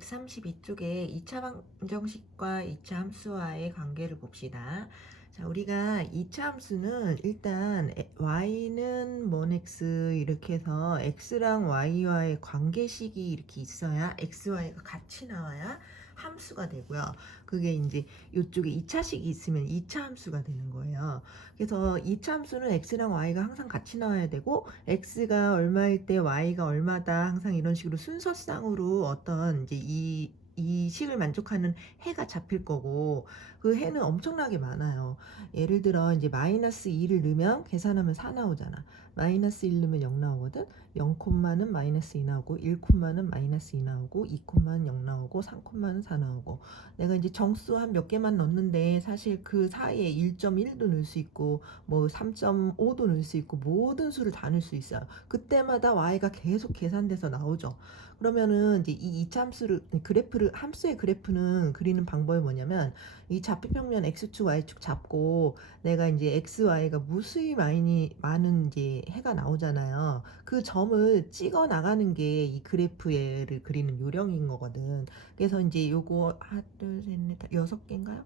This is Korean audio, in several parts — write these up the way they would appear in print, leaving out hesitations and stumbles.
132쪽에 2차 방정식과 2차 함수와의 관계를 봅시다. 자, 우리가 2차 함수는 일단 y는 먼 x 이렇게 해서 x랑 y와의 관계식이 이렇게 있어야 x, y가 같이 나와야 함수가 되고요. 그게 이제 이쪽에 2차식이 있으면 2차 함수가 되는 거예요. 그래서 2차 함수는 x랑 y가 항상 같이 나와야 되고 x가 얼마일 때 y가 얼마다 항상 이런 식으로 순서상으로 어떤 이제 이 식을 만족하는 해가 잡힐 거고 그 해는 엄청나게 많아요. 예를 들어 이제 마이너스 2를 넣으면 계산하면 4 나오잖아. 마이너스 1 넣으면 0 나오거든. 0는 마이너스 2 나오고 1는 마이너스 2 나오고 2는 0 나오고 3는 4 나오고 내가 이제 정수 한 몇 개만 넣는데 사실 그 사이에 1.1도 넣을 수 있고 뭐 3.5도 넣을 수 있고 모든 수를 다 넣을 수 있어요. 그때마다 y가 계속 계산돼서 나오죠. 그러면은 이제 이 이차함수를 그래프를 함수의 그래프는 그리는 방법이 뭐냐면 이 좌표평면 x축 y축 잡고 내가 이제 x, y가 무수히 많은 이제 해가 나오잖아요. 그 점을 찍어 나가는 게 이 그래프를 그리는 요령인 거거든. 그래서 이제 요거 하나, 둘, 셋, 넷, 여섯 개인가요?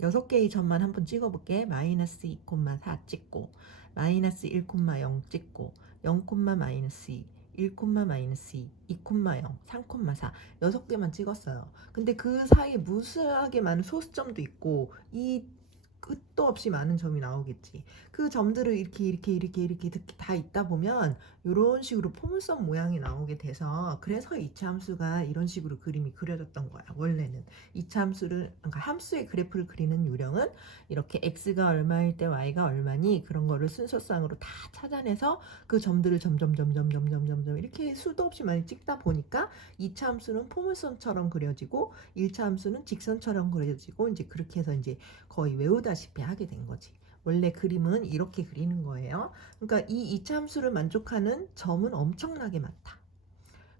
6개의 점만 한번 찍어볼게. 마이너스 2,4 찍고 마이너스 1,0 찍고 0, 마이너스 2 1, 마이너스 2, 2, 0, 3, 4 6개만 찍었어요. 근데 그 사이에 무수하게 많은 소수점도 있고 이 끝도 없이 많은 점이 나오겠지. 그 점들을 이렇게 다 있다 보면 이런 식으로 포물선 모양이 나오게 돼서 그래서 이차 함수가 이런 식으로 그림이 그려졌던 거야. 원래는 이차 함수를 그러니까 함수의 그래프를 그리는 요령은 이렇게 x가 얼마일 때 y가 얼마니 그런 거를 순서상으로 다 찾아내서 그 점들을 점점 이렇게 수도 없이 많이 찍다 보니까 2차 함수는 포물선처럼 그려지고 1차 함수는 직선처럼 그려지고 이제 그렇게 해서 이제 거의 외우다시피 하게 된 거지. 원래 그림은 이렇게 그리는 거예요. 그러니까 이 2차 함수를 만족하는 점은 엄청나게 많다.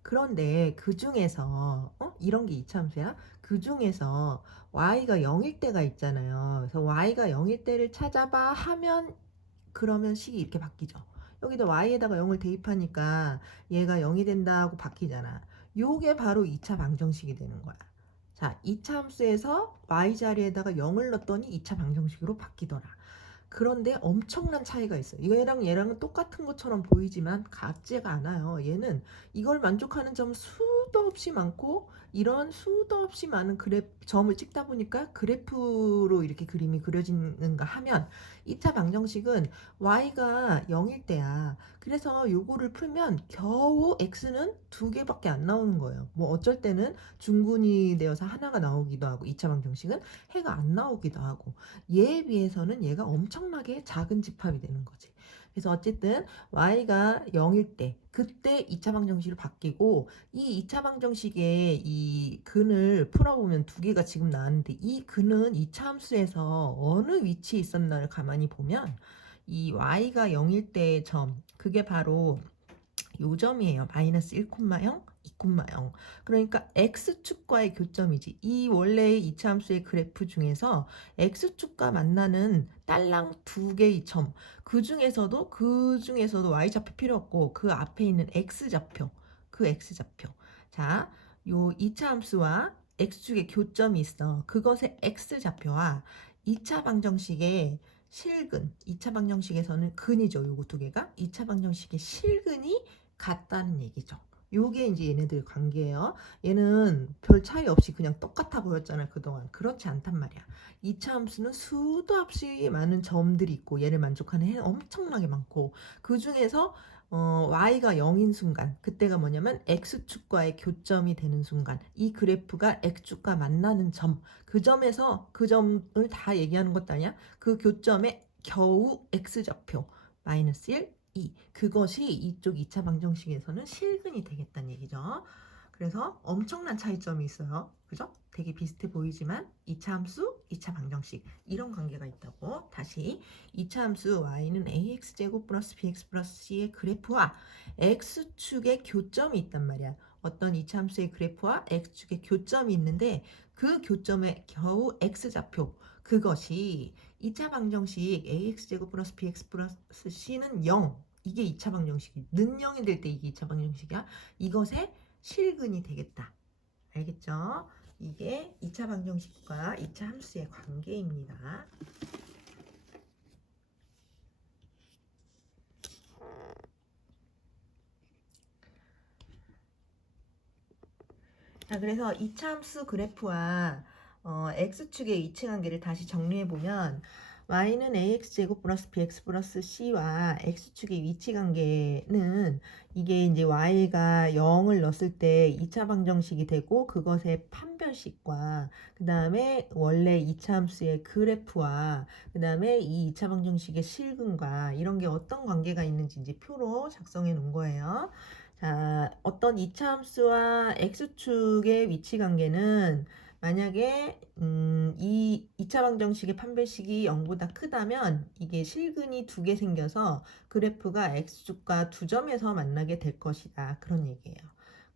그런데 그 중에서 이런 게 2차 함수야. 그 중에서 y가 0일 때가 있잖아요. 그래서 y가 0일 때를 찾아봐 하면 그러면 식이 이렇게 바뀌죠. 여기다 y에다가 0을 대입하니까 얘가 0이 된다고 바뀌잖아. 요게 바로 2차 방정식이 되는 거야. 자, 2차 함수에서 y 자리에다가 0을 넣었더니 2차 방정식으로 바뀌더라. 그런데 엄청난 차이가 있어요. 얘랑 얘랑은 똑같은 것처럼 보이지만 같지가 않아요. 얘는 이걸 만족하는 점 수도 없이 많고 이런 수도 없이 많은 점을 찍다 보니까 그래프로 이렇게 그림이 그려지는가 하면 2차 방정식은 y가 0일 때야. 그래서 요거를 풀면 겨우 x는 2개밖에 안 나오는 거예요. 뭐 어쩔 때는 중군이 되어서 하나가 나오기도 하고 2차 방정식은 해가 안 나오기도 하고 얘에 비해서는 얘가 엄청나게 작은 집합이 되는 거지. 그래서 어쨌든 y가 0일 때 그때 2차 방정식으로 바뀌고 이 2차 방정식의 이 근을 풀어보면 두 개가 지금 나왔는데 이 근은 2차 함수에서 어느 위치에 있었나를 가만히 보면 이 y가 0일 때의 점 그게 바로 요 점이에요. 마이너스 1,0, 2,0. 그러니까 x축과의 교점이지. 이 원래의 이차함수의 그래프 중에서 x축과 만나는 딸랑 두 개의 점. 그 중에서도 y좌표 필요 없고 그 앞에 있는 x좌표. 그 x좌표. 자, 요 이차함수와 x축의 교점이 있어. 그것의 x좌표와 2차 방정식의 실근, 2차 방정식에서는 근이죠. 요거 두 개가. 2차 방정식의 실근이 같다는 얘기죠. 요게 이제 얘네들 관계예요. 얘는 별 차이 없이 그냥 똑같아 보였잖아요, 그동안. 그렇지 않단 말이야. 2차 함수는 수도 없이 많은 점들이 있고 얘를 만족하는 해는 엄청나게 많고 그 중에서 y가 0인 순간 그때가 뭐냐면 x축과의 교점이 되는 순간 이 그래프가 x축과 만나는 점 그 점에서 그 점을 다 얘기하는 것도 아니야. 그 교점에 겨우 x좌표 마이너스 1 그것이 이쪽 2차 방정식에서는 실근이 되겠다는 얘기죠. 그래서 엄청난 차이점이 있어요. 그죠? 되게 비슷해 보이지만 2차 함수, 2차 방정식 이런 관계가 있다고. 다시 2차 함수 y는 ax제곱 플러스 bx 플러스 c의 그래프와 x축의 교점이 있단 말이야. 어떤 2차 함수의 그래프와 x축의 교점이 있는데 그 교점에 겨우 x좌표 그것이 2차 방정식 ax제곱 플러스 bx 플러스 c는 0 이게 2차 방정식이 는 0이 될 때 이게 2차 방정식이야. 이것의 실근이 되겠다. 알겠죠? 이게 2차 방정식과 2차 함수의 관계입니다. 자, 그래서 2차 함수 그래프와 x축의 위치 관계를 다시 정리해보면 y는 ax제곱 플러스 bx 플러스 c와 x축의 위치 관계는 이게 이제 y가 0을 넣었을 때 2차 방정식이 되고 그것의 판별식과 그 다음에 원래 2차 함수의 그래프와 그 다음에 이 2차 방정식의 실근과 이런 게 어떤 관계가 있는지 이제 표로 작성해 놓은 거예요. 자, 어떤 이차 함수와 x축의 위치 관계는 만약에 이 2차 방정식의 판별식이 0보다 크다면 이게 실근이 두 개 생겨서 그래프가 x축과 두 점에서 만나게 될 것이다. 그런 얘기예요.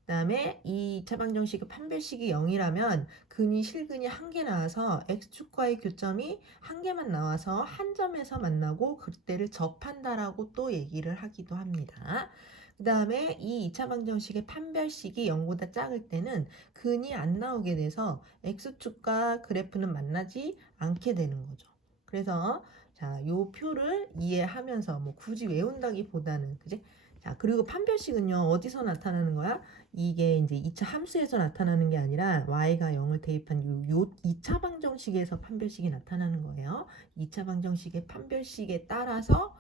그 다음에 이 2차 방정식의 판별식이 0이라면 근이 실근이 한 개 나와서 x축과의 교점이 한 개만 나와서 한 점에서 만나고 그때를 접한다라고 또 얘기를 하기도 합니다. 그 다음에 이 2차 방정식의 판별식이 0보다 작을 때는 근이 안 나오게 돼서 x축과 그래프는 만나지 않게 되는 거죠. 그래서 자, 요 표를 이해하면서 뭐 굳이 외운다기보다는 그지? 자, 그리고 판별식은요. 어디서 나타나는 거야? 이게 이제 2차 함수에서 나타나는 게 아니라 y가 0을 대입한 요 2차 방정식에서 판별식이 나타나는 거예요. 2차 방정식의 판별식에 따라서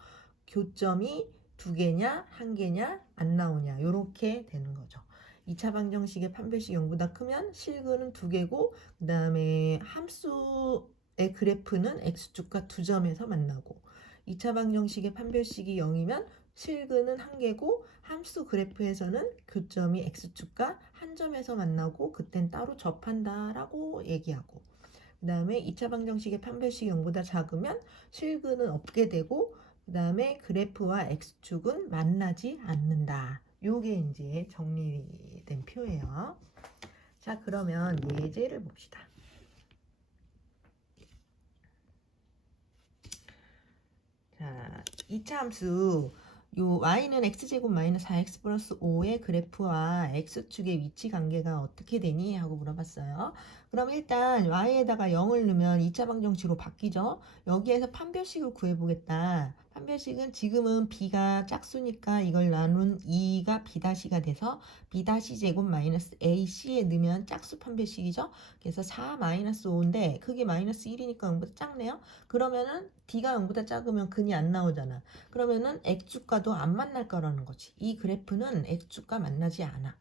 교점이 두 개냐, 한 개냐, 안 나오냐, 요렇게 되는 거죠. 2차 방정식의 판별식 0보다 크면 실근은 두 개고, 그 다음에 함수의 그래프는 x축과 두 점에서 만나고, 2차 방정식의 판별식이 0이면 실근은 한 개고, 함수 그래프에서는 교점이 x축과 한 점에서 만나고, 그땐 따로 접한다라고 얘기하고, 그 다음에 2차 방정식의 판별식이 0보다 작으면 실근은 없게 되고 그 다음에 그래프와 x축은 만나지 않는다. 요게 이제 정리된 표예요. 자, 그러면 예제를 봅시다. 자, 2차 함수 요 y는 x제곱 마이너스 4x 플러스 5의 그래프와 x축의 위치 관계가 어떻게 되니? 하고 물어봤어요. 그럼 일단 y에다가 0을 넣으면 2차 방정식으로 바뀌죠. 여기에서 판별식을 구해보겠다. 판별식은 지금은 b가 짝수니까 이걸 나눈 2가 b-가 돼서 b-제곱 마이너스 ac에 넣으면 짝수 판별식이죠. 그래서 4 마이너스 5인데 그게 마이너스 1이니까 0보다 작네요. 그러면은 d가 0보다 작으면 근이 안 나오잖아. 그러면은 x축과도 안 만날 거라는 거지. 이 그래프는 x축과 만나지 않아.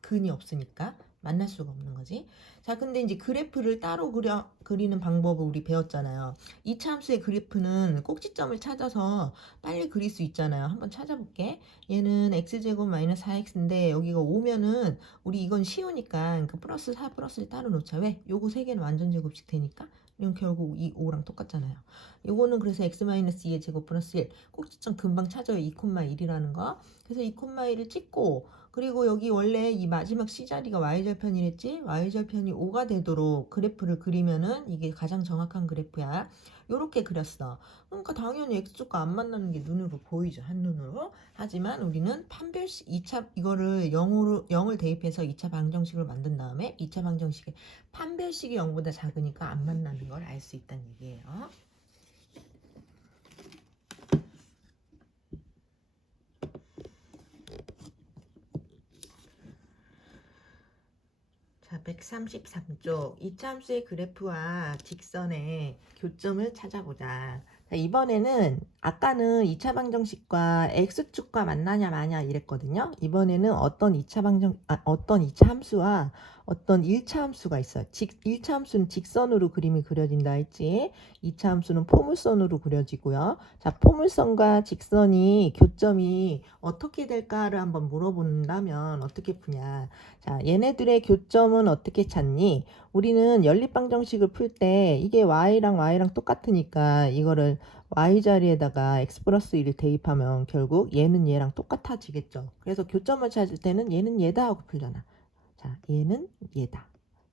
근이 없으니까 만날 수가 없는 거지. 자, 근데 이제 그래프를 따로 그리는 방법을 우리 배웠잖아요. 이 함수의 그래프는 꼭지점을 찾아서 빨리 그릴 수 있잖아요. 한번 찾아볼게. 얘는 x제곱 마이너스 4x인데 여기가 5면은 우리 이건 쉬우니까 그러니까 플러스 4 플러스를 따로 놓자. 왜? 요거 세 개는 완전 제곱식 되니까. 이건 결국 이 5랑 똑같잖아요. 요거는 그래서 x 마이너스 2의 제곱 플러스 1. 꼭지점 금방 찾아요. 2,1이라는 거. 그래서 2,1을 찍고 그리고 여기 원래 이 마지막 C자리가 Y절편이랬지? Y절편이 5가 되도록 그래프를 그리면은 이게 가장 정확한 그래프야. 요렇게 그렸어. 그러니까 당연히 X축과 안 만나는 게 눈으로 보이죠. 한눈으로. 하지만 우리는 판별식 2차 이거를 0을 대입해서 2차 방정식을 만든 다음에 2차 방정식의 판별식이 0보다 작으니까 안 만나는 걸 알 수 있다는 얘기예요. 자, 133쪽 이차함수의 그래프와 직선의 교점을 찾아보자. 자, 이번에는 아까는 2차 방정식과 x축과 만나냐 마냐 이랬거든요. 이번에는 어떤 2차 함수와 어떤 1차 함수가 있어요. 1차 함수는 직선으로 그림이 그려진다 했지. 2차 함수는 포물선으로 그려지고요. 자, 포물선과 직선이 교점이 어떻게 될까를 한번 물어본다면 어떻게 푸냐. 자, 얘네들의 교점은 어떻게 찾니? 우리는 연립방정식을 풀 때 이게 y랑 똑같으니까 이거를 y 자리에다가 x 플러스 1을 대입하면 결국 얘는 얘랑 똑같아지겠죠. 그래서 교점을 찾을 때는 얘는 얘다 하고 풀잖아. 자, 얘는 얘다.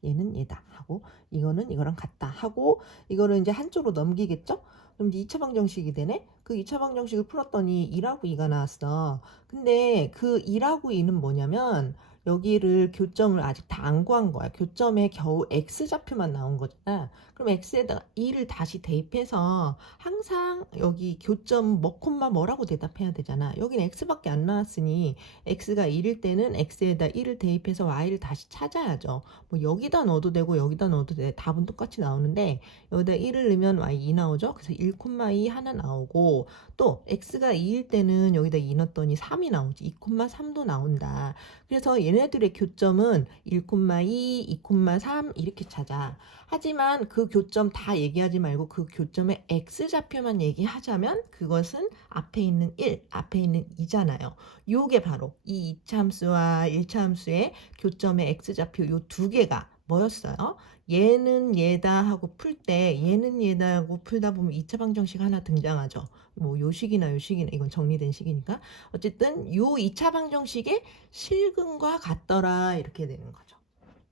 얘는 얘다 하고 이거는 이거랑 같다 하고 이거를 이제 한쪽으로 넘기겠죠? 그럼 이제 2차 방정식이 되네? 그 2차 방정식을 풀었더니 1하고 2가 나왔어. 근데 그 1하고 2는 뭐냐면 여기를 교점을 아직 다 안 구한 거야. 교점에 겨우 x좌표만 나온 거잖아. 그럼 x에다가 2를 다시 대입해서 항상 여기 교점 뭐 콤마 뭐라고 대답해야 되잖아. 여기는 x밖에 안 나왔으니 x가 1일 때는 x에다 1을 대입해서 y를 다시 찾아야죠. 뭐 여기다 넣어도 되고 여기다 넣어도 돼. 답은 똑같이 나오는데 여기다 1을 넣으면 y 2 나오죠. 그래서 1,2 하나 나오고 또 x가 2일 때는 여기다 2 넣었더니 3이 나오지. 2,3도 나온다. 그래서 얘네들의 교점은 1,2, 2,3 이렇게 찾아. 하지만 그 교점 다 얘기하지 말고 그 교점의 x좌표만 얘기하자면 그것은 앞에 있는 1, 앞에 있는 2잖아요. 요게 바로 이 2차 함수와 1차 함수의 교점의 x좌표 요 두 개가 뭐였어요? 얘는 얘다 하고 풀 때 얘는 얘다 하고 풀다 보면 2차 방정식 하나 등장하죠. 뭐 요식이나 요식이나 이건 정리된 식이니까 어쨌든 요 2차 방정식의 실근과 같더라 이렇게 되는 거죠.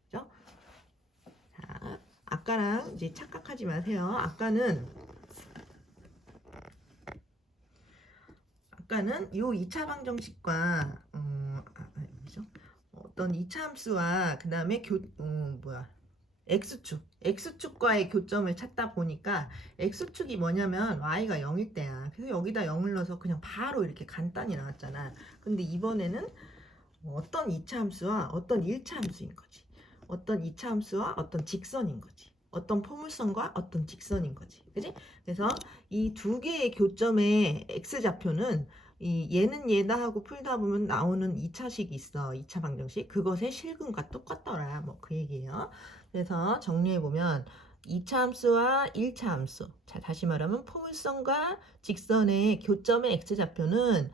그죠? 자, 아까랑 이제 착각하지 마세요. 아까는 요 2차 방정식과 뭐죠? 어떤 2차 함수와 그 다음에 X축과의 교점을 찾다 보니까 X축이 뭐냐면 Y가 0일 때야. 그래서 여기다 0을 넣어서 그냥 바로 이렇게 간단히 나왔잖아. 근데 이번에는 어떤 2차 함수와 어떤 1차 함수인 거지. 어떤 2차 함수와 어떤 직선인 거지. 어떤 포물선과 어떤 직선인 거지. 그지? 그래서 이 두 개의 교점의 X좌표는 얘는 얘다 하고 풀다 보면 나오는 2차식이 있어. 2차 방정식. 그것의 실근과 똑같더라. 뭐 그 얘기예요. 그래서 정리해보면 2차 함수와 1차 함수. 자, 다시 말하면 포물선과 직선의 교점의 X좌표는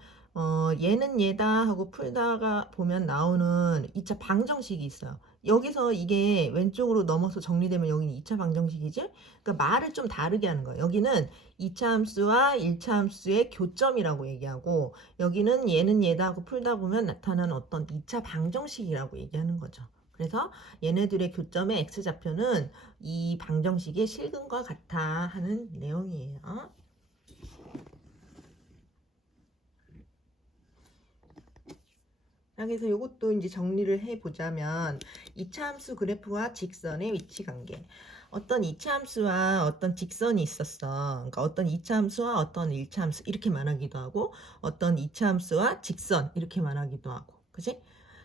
얘는 얘다 하고 풀다가 보면 나오는 2차 방정식이 있어요. 여기서 이게 왼쪽으로 넘어서 정리되면 여기는 2차 방정식이지? 그러니까 말을 좀 다르게 하는 거예요. 여기는 2차 함수와 1차 함수의 교점이라고 얘기하고 여기는 얘는 얘다 하고 풀다 보면 나타나는 어떤 2차 방정식이라고 얘기하는 거죠. 그래서 얘네들의 교점의 x좌표는 이 방정식의 실근과 같아 하는 내용이에요. 그래서 이것도 이제 정리를 해보자면 2차 함수 그래프와 직선의 위치 관계. 어떤 2차 함수와 어떤 직선이 있었어. 그러니까 어떤 2차 함수와 어떤 1차 함수 이렇게 말하기도 하고 어떤 2차 함수와 직선 이렇게 말하기도 하고. 그지?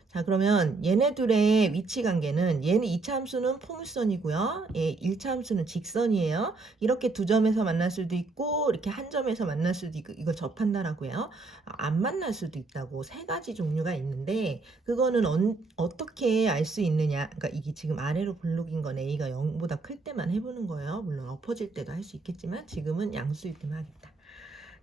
자, 그러면 얘네들의 위치 관계는 얘는 2차 함수는 포물선이고요. 1차 함수는 직선이에요. 이렇게 두 점에서 만날 수도 있고 이렇게 한 점에서 만날 수도 있고 이걸 접한다라고요. 안 만날 수도 있다고 세 가지 종류가 있는데 그거는 어떻게 알 수 있느냐. 그러니까 이게 지금 아래로 블록인 건 A가 0보다 클 때만 해보는 거예요. 물론 엎어질 때도 할 수 있겠지만 지금은 양수일 때만 하겠다.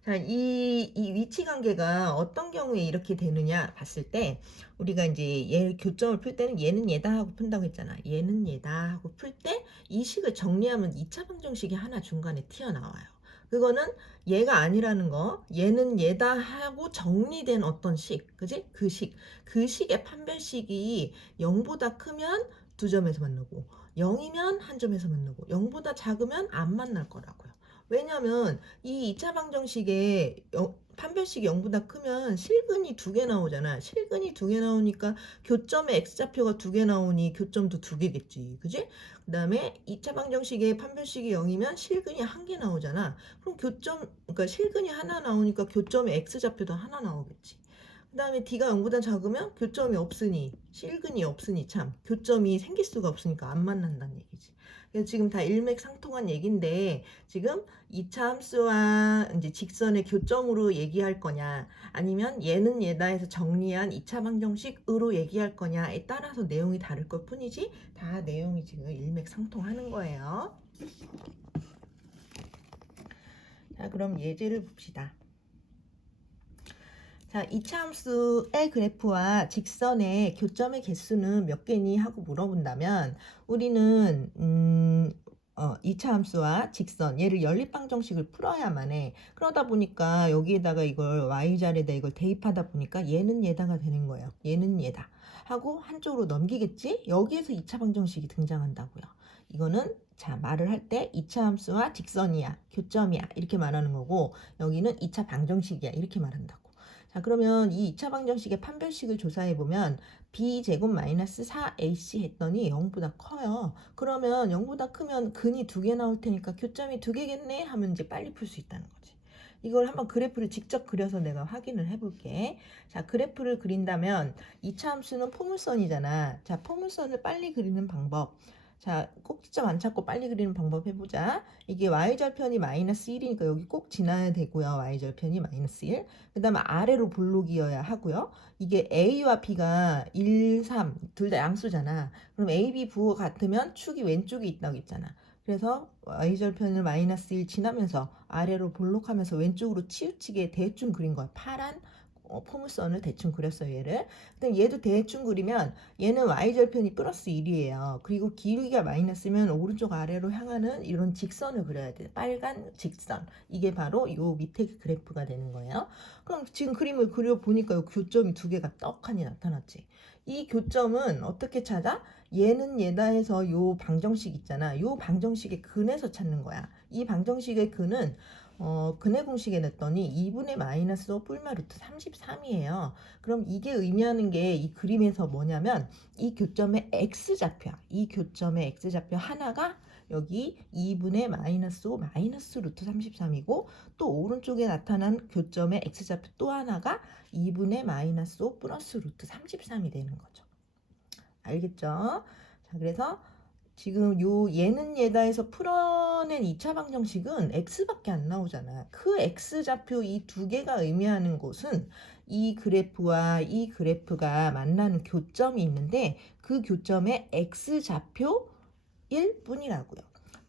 자, 이 위치 관계가 어떤 경우에 이렇게 되느냐 봤을 때 우리가 이제 얘 교점을 풀 때는 얘는 얘다 하고 푼다고 했잖아. 얘는 얘다 하고 풀 때 이 식을 정리하면 2차 방정식이 하나 중간에 튀어나와요. 그거는 얘가 아니라는 거, 얘는 얘다 하고 정리된 어떤 식, 그지? 그 식의 판별식이 0보다 크면 두 점에서 만나고 0이면 한 점에서 만나고 0보다 작으면 안 만날 거라고요. 왜냐면 이 2차 방정식에 판별식이 0보다 크면 실근이 두 개 나오잖아. 실근이 두 개 나오니까 교점의 x좌표가 두 개 나오니 교점도 두 개겠지. 그지? 그 다음에 2차 방정식에 판별식이 0이면 실근이 한 개 나오잖아. 그럼 그러니까 실근이 하나 나오니까 교점의 x좌표도 하나 나오겠지. 그 다음에 D가 0보다 작으면 교점이 없으니 실근이 없으니 참 교점이 생길 수가 없으니까 안 만난다는 얘기지. 그래서 지금 다 일맥상통한 얘기인데 지금 2차 함수와 이제 직선의 교점으로 얘기할 거냐 아니면 얘는 얘다 해서 정리한 2차 방정식으로 얘기할 거냐에 따라서 내용이 다를 것 뿐이지 다 내용이 지금 일맥상통하는 거예요. 자, 그럼 예제를 봅시다. 자, 2차 함수의 그래프와 직선의 교점의 개수는 몇 개니 하고 물어본다면 우리는 2차 함수와 직선 얘를 연립방정식을 풀어야만 해. 그러다 보니까 여기에다가 이걸 y자리에다 이걸 대입하다 보니까 얘는 얘다가 되는 거예요. 얘는 얘다 하고 한쪽으로 넘기겠지? 여기에서 2차 방정식이 등장한다고요. 이거는 자, 말을 할 때 2차 함수와 직선이야, 교점이야 이렇게 말하는 거고 여기는 2차 방정식이야 이렇게 말한다고. 자, 그러면 이 2차 방정식의 판별식을 조사해 보면 b제곱 마이너스 4ac 했더니 0보다 커요. 그러면 0보다 크면 근이 2개 나올 테니까 교점이 2개겠네 하면 이제 빨리 풀 수 있다는 거지. 이걸 한번 그래프를 직접 그려서 내가 확인을 해볼게. 자, 그래프를 그린다면 2차 함수는 포물선이잖아. 자, 포물선을 빨리 그리는 방법. 자, 꼭지점 안 찾고 빨리 그리는 방법 해보자. 이게 y절편이 마이너스 1이니까 여기 꼭 지나야 되고요. y절편이 마이너스 1. 그 다음에 아래로 볼록이어야 하고요. 이게 A와 B가 1, 3, 둘 다 양수잖아. 그럼 A, B 부호 같으면 축이 왼쪽에 있다고 했잖아. 그래서 y절편을 마이너스 1 지나면서 아래로 볼록하면서 왼쪽으로 치우치게 대충 그린 거야. 파란 포물선을 대충 그렸어요, 얘를. 그다음 얘도 대충 그리면 얘는 y절편이 플러스 1이에요. 그리고 길이가 마이너스면 오른쪽 아래로 향하는 이런 직선을 그려야 돼. 빨간 직선. 이게 바로 요 밑에 그래프가 되는 거예요. 그럼 지금 그림을 그려보니까 요 교점이 2개가 떡하니 나타났지. 이 교점은 어떻게 찾아? 얘는 얘다 해서 요 방정식 있잖아. 요 방정식의 근에서 찾는 거야. 이 방정식의 근은 근의 공식에 냈더니 2분의 마이너스 5 뿔마 루트 33이에요. 그럼 이게 의미하는 게 이 그림에서 뭐냐면 이 교점의 x좌표야. 이 교점의 x좌표 하나가 여기 2분의 마이너스 5 마이너스 루트 33이고 또 오른쪽에 나타난 교점의 x좌표 또 하나가 2분의 마이너스 5 플러스 루트 33이 되는 거죠. 알겠죠? 자, 그래서 지금 요 얘는 얘다 해서 풀어낸 2차 방정식은 x밖에 안 나오잖아. 그 x좌표 이 두 개가 의미하는 곳은 이 그래프와 이 그래프가 만나는 교점이 있는데 그 교점의 x좌표일 뿐이라고요.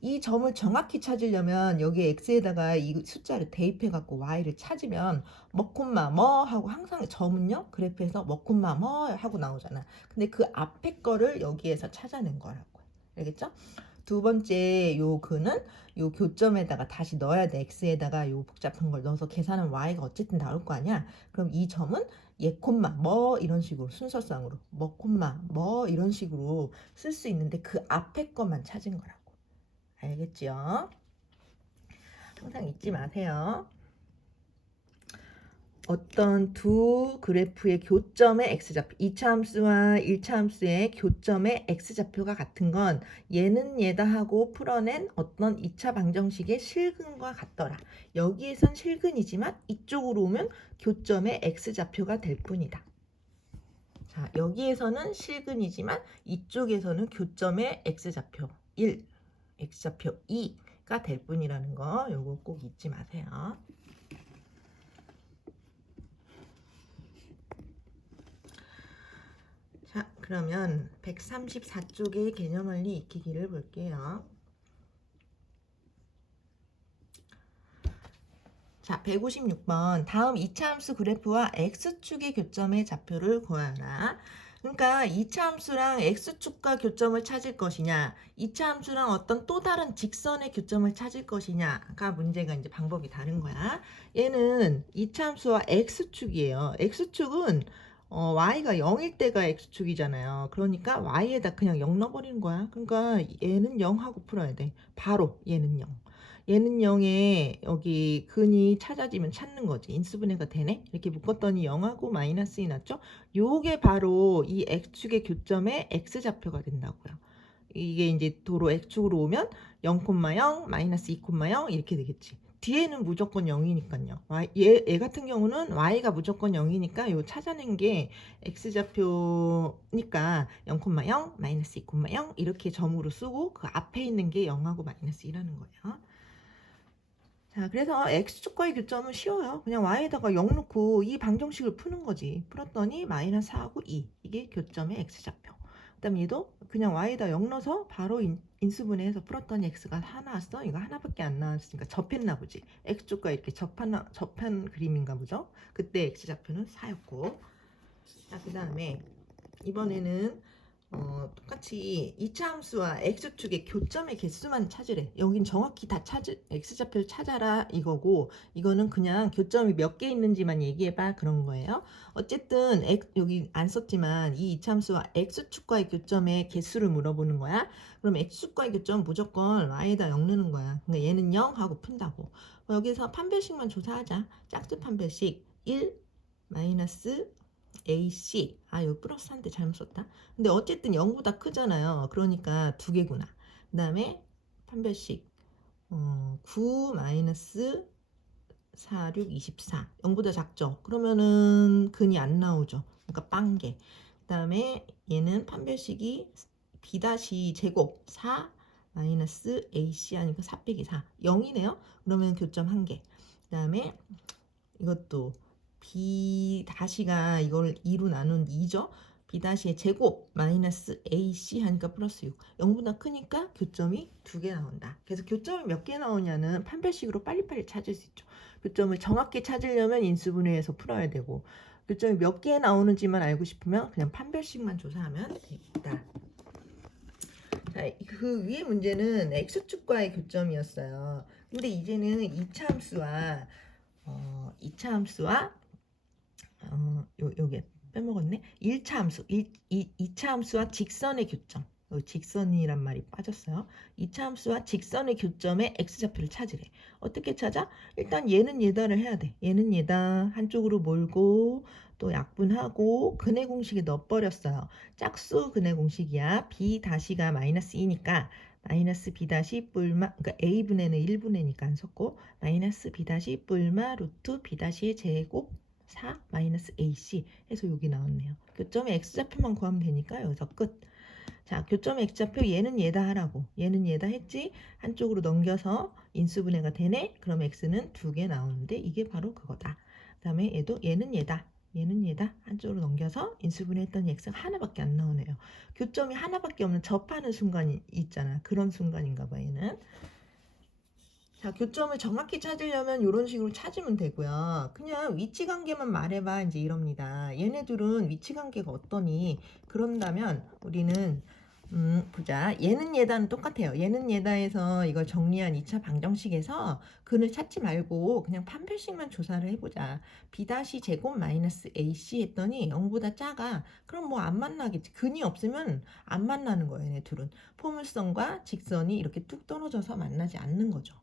이 점을 정확히 찾으려면 여기 x에다가 이 숫자를 대입해 갖고 y를 찾으면 먹콤마 뭐 하고 항상 점은요 그래프에서 먹콤마 뭐 하고 나오잖아. 근데 그 앞에 거를 여기에서 찾아낸 거라고. 알겠죠? 두 번째 요 근은 요 교점에다가 다시 넣어야 돼. x에다가 요 복잡한 걸 넣어서 계산하면 y가 어쨌든 나올 거 아니야. 그럼 이 점은 예 콤마 뭐 이런 식으로 순서상으로 뭐 콤마 뭐 이런 식으로 쓸 수 있는데 그 앞에 것만 찾은 거라고. 알겠지요? 항상 잊지 마세요. 어떤 두 그래프의 교점의 x좌표, 2차 함수와 1차 함수의 교점의 x좌표가 같은 건 얘는 얘다 하고 풀어낸 어떤 2차 방정식의 실근과 같더라. 여기에선 실근이지만 이쪽으로 오면 교점의 x좌표가 될 뿐이다. 자, 여기에서는 실근이지만 이쪽에서는 교점의 x좌표 1, x좌표 2가 될 뿐이라는 거 요거 꼭 잊지 마세요. 자, 그러면 134쪽의 개념원리 익히기를 볼게요. 자, 156번. 다음 2차 함수 그래프와 x축의 교점의 좌표를 구하라. 그러니까 2차 함수랑 x축과 교점을 찾을 것이냐, 2차 함수랑 어떤 또 다른 직선의 교점을 찾을 것이냐가 문제가 이제 방법이 다른 거야. 얘는 2차 함수와 x축이에요. x축은 y가 0일 때가 x축이잖아요. 그러니까 y에다 그냥 0 넣어버리는 거야. 그러니까 얘는 0하고 풀어야 돼. 바로 얘는 0. 얘는 0에 여기 근이 찾아지면 찾는 거지. 인수분해가 되네. 이렇게 묶었더니 0하고 마이너스 2 났죠. 요게 바로 이 x축의 교점의 x좌표가 된다고요. 이게 이제 도로 x축으로 오면 0,0 마이너스 2,0 이렇게 되겠지. 뒤에는 무조건 0이니까요. 얘 같은 경우는 y가 무조건 0이니까 요 찾아낸 게 x좌표니까 0,0 마이너스 2,0 이렇게 점으로 쓰고 그 앞에 있는 게 0하고 마이너스 2라는 거예요. 자, 그래서 x축과의 교점은 쉬워요. 그냥 y에다가 0 넣고 이 방정식을 푸는 거지. 풀었더니 마이너스 4하고 2. 이게 교점의 x좌표. 그 다음 얘도 그냥 y에다 0 넣어서 바로 인수분해해서 풀었더니 x가 4 나왔어. 이거 하나밖에 안 나왔으니까 접했나 보지. x축과 이렇게 접한 그림인가 보죠. 그때 x좌표는 4였고. 자, 그 다음에 이번에는 똑같이 2차 함수와 x축의 교점의 개수만 찾으래. 여긴 정확히 다 x좌표를 찾아라 이거고, 이거는 그냥 교점이 몇 개 있는지만 얘기해봐 그런 거예요. 어쨌든 여기 안 썼지만 이 2차 함수와 x축과의 교점의 개수를 물어보는 거야. 그럼 x축과의 교점은 무조건 y에다 0 넣는 거야. 그러니까 얘는 0 하고 푼다고. 여기서 판별식만 조사하자. 짝수 판별식 1 마이너스 AC. 아, 여기 플러스 한테 잘못 썼다. 근데 어쨌든 0보다 크잖아요. 그러니까 두 개구나. 그 다음에 판별식 9 마이너스 4, 6, 24. 0보다 작죠? 그러면은 근이 안 나오죠. 그러니까 빵개. 그 다음에 얘는 판별식이 B 다시 제곱 4 마이너스 AC 하니까 4 빼기 4. 0이네요. 그러면 교점 1개. 그 다음에 이것도 B 다시가 이걸 2로 나눈 2죠. B 다시의 제곱 마이너스 AC 하니까 플러스 6. 0보다 크니까 교점이 2개 나온다. 그래서 교점이 몇 개 나오냐는 판별식으로 빨리빨리 찾을 수 있죠. 교점을 정확히 찾으려면 인수분해해서 풀어야 되고, 교점이 몇 개 나오는지만 알고 싶으면 그냥 판별식만 조사하면 됩니다. 자, 그 위에 문제는 x축과의 교점이었어요. 근데 이제는 이차 함수와 요게 빼먹었네. 1차 함수, 2차 함수와 직선의 교점. 직선이란 말이 빠졌어요. 2차 함수와 직선의 교점의 x좌표를 찾으래. 어떻게 찾아? 일단 얘는 얘다를 해야 돼. 얘는 얘다 한쪽으로 몰고 또 약분하고 근의 공식에 넣어버렸어요. 짝수 근의 공식이야. b 다시가 마이너스 2니까 마이너스 b 다시 뿔마, 그러니까 a분의는 1분의니까 안 썼고 마이너스 b 다시 뿔마 루트 b 다시의 제곱 4 마이너스 AC 해서 여기 나왔네요. 교점의 x좌표만 구하면 되니까 여기서 끝. 자, 교점의 x좌표 얘는 얘다 하라고. 얘는 얘다 했지? 한쪽으로 넘겨서 인수분해가 되네? 그럼 x는 2개 나오는데 이게 바로 그거다. 그 다음에 얘는 얘다. 얘는 얘다. 한쪽으로 넘겨서 인수분해 했더니 x가 하나밖에 안 나오네요. 교점이 하나밖에 없는 접하는 순간이 있잖아. 그런 순간인가 봐 얘는. 자, 교점을 정확히 찾으려면 이런 식으로 찾으면 되고요. 그냥 위치 관계만 말해봐 이제 이럽니다. 얘네들은 위치 관계가 어떠니? 그런다면 우리는 보자. 얘는 얘다는 똑같아요. 얘는 얘다에서 이걸 정리한 2차 방정식에서 근을 찾지 말고 그냥 판별식만 조사를 해보자. B 다시 제곱 마이너스 AC 했더니 0보다 작아. 그럼 뭐 안 만나겠지. 근이 없으면 안 만나는 거예요. 얘네 둘은. 포물선과 직선이 이렇게 뚝 떨어져서 만나지 않는 거죠.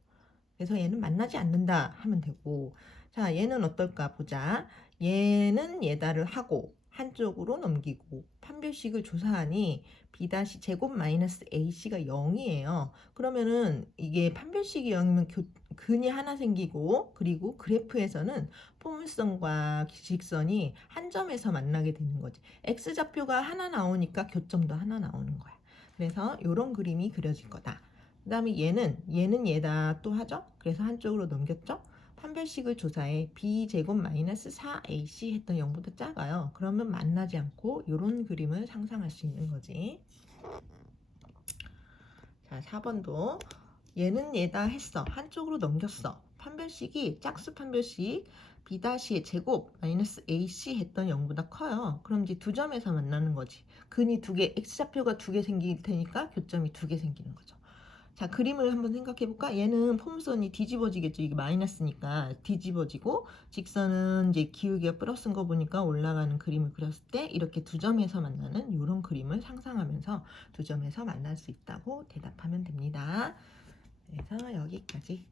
그래서 얘는 만나지 않는다 하면 되고, 자, 얘는 어떨까 보자. 얘는 얘다를 하고 한쪽으로 넘기고 판별식을 조사하니 b 다시 제곱 마이너스 ac가 0이에요. 그러면은 이게 판별식이 0이면 근이 하나 생기고, 그리고 그래프에서는 포물선과 직선이 한 점에서 만나게 되는 거지. x좌표가 하나 나오니까 교점도 하나 나오는 거야. 그래서 이런 그림이 그려질 거다. 그 다음에 얘는 얘다 또 하죠. 그래서 한쪽으로 넘겼죠. 판별식을 조사해 b제곱 마이너스 4ac 했던 0보다 작아요. 그러면 만나지 않고 이런 그림을 상상할 수 있는 거지. 자, 4번도 얘는 얘다 했어. 한쪽으로 넘겼어. 판별식이 짝수 판별식 b-의 제곱 마이너스 ac 했던 0보다 커요. 그럼 이제 두 점에서 만나는 거지. 근이 두 개, x좌표가 두 개 생길 테니까 교점이 두 개 생기는 거죠. 자, 그림을 한번 생각해 볼까? 얘는 포물선이 뒤집어지겠죠. 이게 마이너스니까 뒤집어지고, 직선은 이제 기울기가 플러스인 거 보니까 올라가는 그림을 그렸을 때 이렇게 두 점에서 만나는 이런 그림을 상상하면서 두 점에서 만날 수 있다고 대답하면 됩니다. 그래서 여기까지.